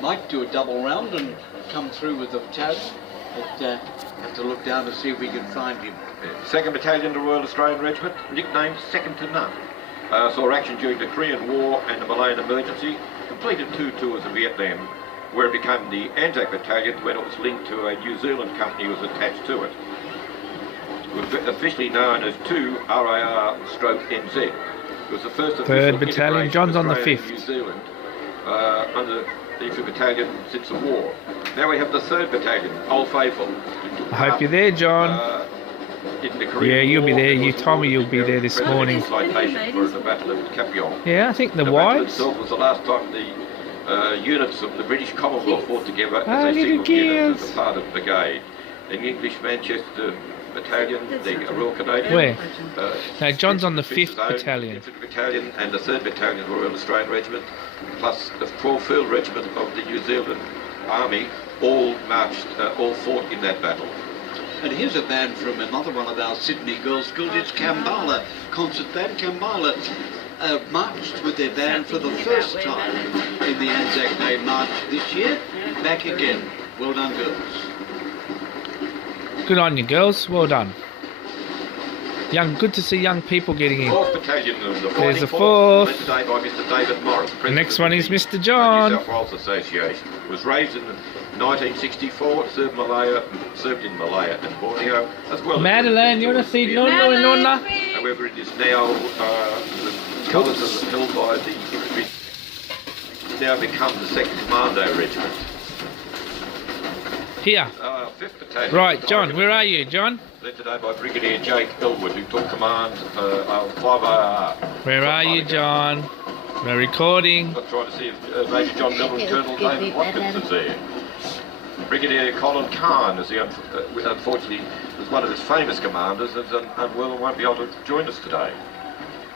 might do a double round and come through with the battalion, but have to look down to see if we can find him. 2nd Battalion, the Royal Australian Regiment, nicknamed Second to None. Saw action during the Korean War and the Malayan Emergency, completed 2 tours of Vietnam, where it became the Anzac Battalion when it was linked to a New Zealand company that was attached to it. It was officially known as 2 RAR/NZ. It was the first Third Battalion, John's on the 5th. New Zealand under the 5th Battalion since the war. Now we have the 3rd Battalion, Old Faithful. I hope you're there, John. Yeah, you'll be there. You told me you'll be there this morning. For the Battle of Capion. Yeah, I think the battle wives. itself was the last time the units of the British Commonwealth fought together Oh, as a little single unit girls. as a part of the brigade. The English Manchester Battalion, the Royal Canadian. Where? Uh, No, John's on the 5th 5th Battalion. Infantry Battalion and the 3rd Battalion Royal Australian Regiment, plus the 12th Field Regiment of the New Zealand Army, all marched, all fought in that battle. And here's a band from another one of our Sydney girls' schools. It's Kambala concert band. Kambala marched with their band for the first time in the Anzac Day March this year. Back again. Well done, girls. Good on you, girls. Well done. Good to see young people getting in. 4th Battalion of the There's the 4th, 4th. led today by Mr. David Morris. The next one is Mr. New John. South Wales Association. Was raised in 1964, served in Malaya and Borneo, as well as... Madeline, you want to see Nonna? However, it is now, the colours are held by the infantry. It's now become the 2nd Commando Regiment. Here. 5th Battalion. Right, John, where are you, John? Led today by Brigadier Jake Elwood, who took command of 5RR. Where are you, John? We're recording. I'm trying to see if Major John Miller and Colonel David Watkins is there. Brigadier Colin Kahn, is unfortunately was one of his famous commanders, is unwell and won't be able to join us today.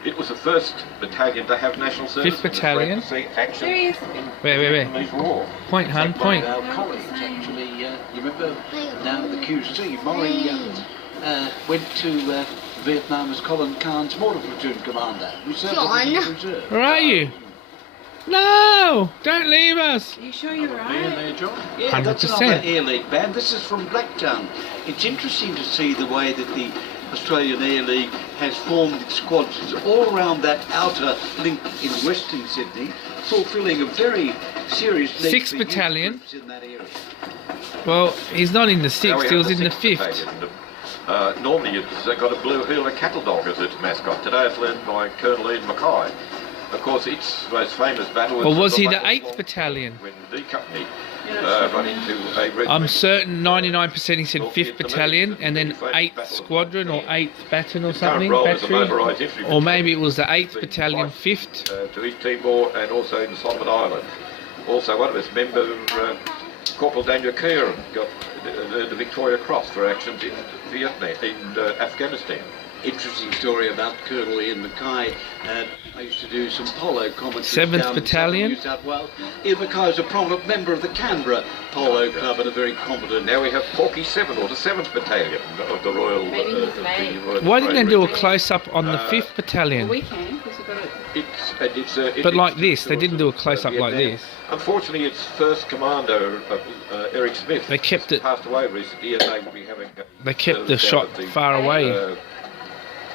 It was the 1st Battalion to have national service. 5th Battalion? To see action Where? in the war. Point, hun, point. Our colleagues, actually, you remember now the QC, Maury went to Vietnam as Colin Kahn's mortar platoon commander. We served in the reserve. Where are you? No! Don't leave us! Are you sure you're Being right? there, John? Yeah, that's 100%. another Air League band. This is from Blacktown. It's interesting to see the way that the Australian Air League has formed its squadrons all around that outer link in Western Sydney, fulfilling a very serious need 6th for youth Battalion. groups in that area. Well, he's not in the Now 6th, we he was have in the 6th 5th. Battalion. Normally it's got a blue heeler cattle dog as its mascot. Today it's led by Colonel Ian Mackay. Of course, its most famous battle was... Or was he the Battle of 8th Battalion? When D Company run into a regiment. I'm certain 99% he said 5th Battalion and then 8th Squadron or 8th Baton or something, battery. Or maybe it was the 8th Battalion, 5th. To East Timor and also in Solomon Island. Also, one of its members, Corporal Daniel Kieran, got the Victoria Cross for actions in Vietnam, in Afghanistan. Interesting story about Colonel Ian Mackay. I used to do some polo commentary. 7th down in Battalion. New South Wales. Ian Mackay is a prominent member of the Canberra Polo Club and a very competent. Now we have Porky 7, or the 7th Battalion of the Royal... Why didn't they do a close-up on the 5th Battalion? We can, because we've got it. But like this, they didn't do a close-up like this. Unfortunately, its first commander, Eric Smith, They kept it. passed away recently, and they will be having... They kept the shot far away.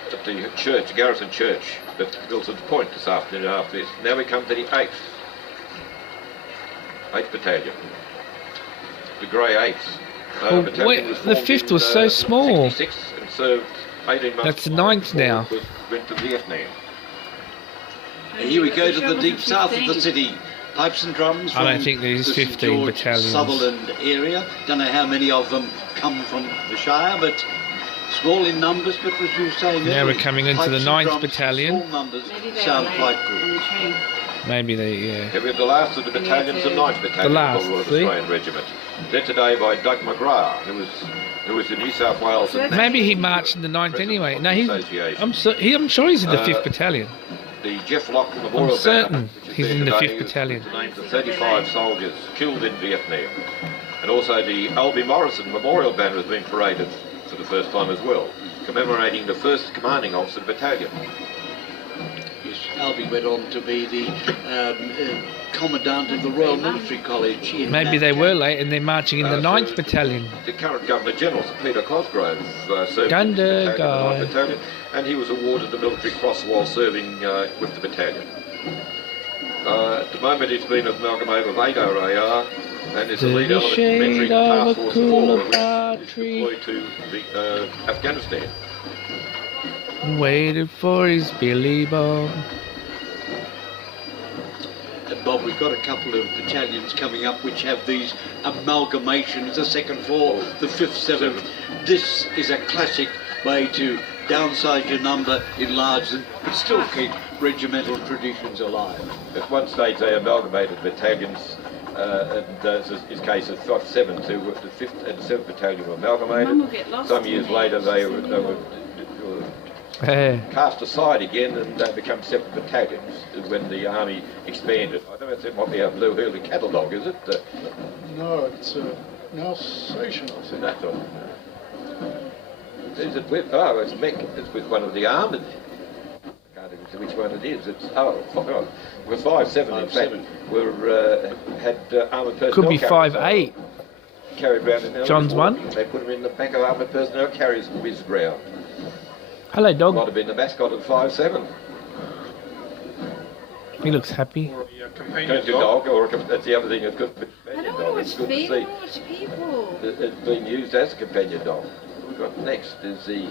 At the church, Garrison Church, at Wilson's Point this afternoon after this. Now we come to the 8th Battalion, the Grey 8th. Well, battalion was the formed 5th in, was so small. 66 and served 18 months. That's the 9th now. Went to Vietnam. And here we go to the deep south of the city. Pipes and drums I from don't think there's the St 15 George, battalions. Sutherland area. Don't know how many of them come from the Shire, but small in numbers. But as we were saying Now earlier, we're coming into pipes the and 9th drums, Battalion. Small numbers Maybe they sound were quite late on good. the train. Maybe they, yeah. Here we have the last of the battalions, the 9th Battalion last, of the Royal see? Australian Regiment. Led today by Doug McGrath, who was in New South Wales. Maybe he marched in the 9th anyway. No, I'm sure he's in the 5th Battalion. The Jeff Locke Memorial I'm certain Banner, which is he's there in the today, 5th Battalion. to name the 35 soldiers killed in Vietnam. And also the Albie Morrison Memorial Banner has been paraded for the first time as well, commemorating the first commanding officer battalion. Yes, Albie went on to be the Commandant of the Royal Military College. Maybe they were late and they're marching in the 9th Battalion. The current Governor General, Sir Peter Cosgrove, served Gunner in the guy. 9th Battalion, and he was awarded the Military Cross while serving with the battalion. At the moment, it's been amalgamated with 8 RAR, and it's a lead element mentoring Task Force 4, which is deployed to Afghanistan. Waited for his Billy Bob. Bob, we've got a couple of battalions coming up which have these amalgamations, the 2nd 4, the 5th 7th. This is a classic way to downsize your number, enlarge them, but still keep regimental traditions alive. At one stage they amalgamated battalions, and in case of 5th 7 to the 5th and 7th Battalion were amalgamated. Some years later they were cast aside again and they become separate battalions when the army expanded. I don't know if that might be our Blue Hurley catalogue, is it? No, it's now station, I think. That's all. Is it with? Oh, it's with one of the armoured. I can't even see which one it is. It's with 5-7 in fact. Had armoured personnel. Could be 5-8. Carried round in John's one. They put them in the back of armoured personnel carriers and whizzed round. Hello, dog. Might have been the mascot of 5-7. He looks happy. Or a Companion dog, or that's the other thing. It could be I don't want to watch people. I want to watch people. It's being used as a companion dog. What we've got next is the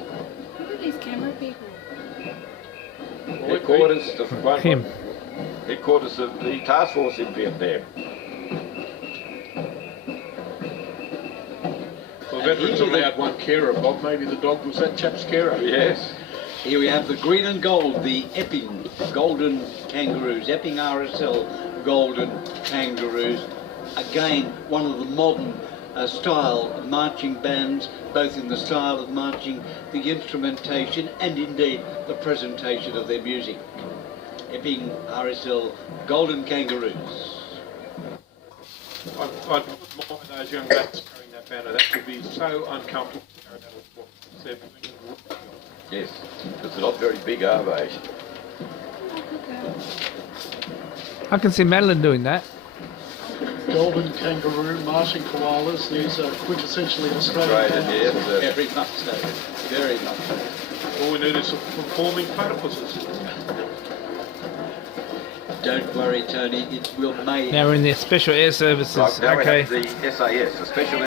Look at these camera people. headquarters of Him. headquarters of the task force in Vietnam. Well, veterans allowed one carer, Bob. Maybe the dog was that chap's carer. Yes. Here we have the green and gold, the Epping Golden Kangaroos, Epping RSL Golden Kangaroos. Again, one of the modern style marching bands, both in the style of marching, the instrumentation and indeed the presentation of their music. Epping RSL Golden Kangaroos. I'd admire those young lads carrying that banner. That would be so uncomfortable to carry that on their Yes. Because they're not very big, are they? I can see Madeline doing that. Golden kangaroo, marching koalas. These are quintessentially Australian. Yes. Very much so. Very much so. All we need is some performing platypuses. Don't worry, Tony. It will may. Now we're in their special air services. Right, now we Okay. have the SAS, the Special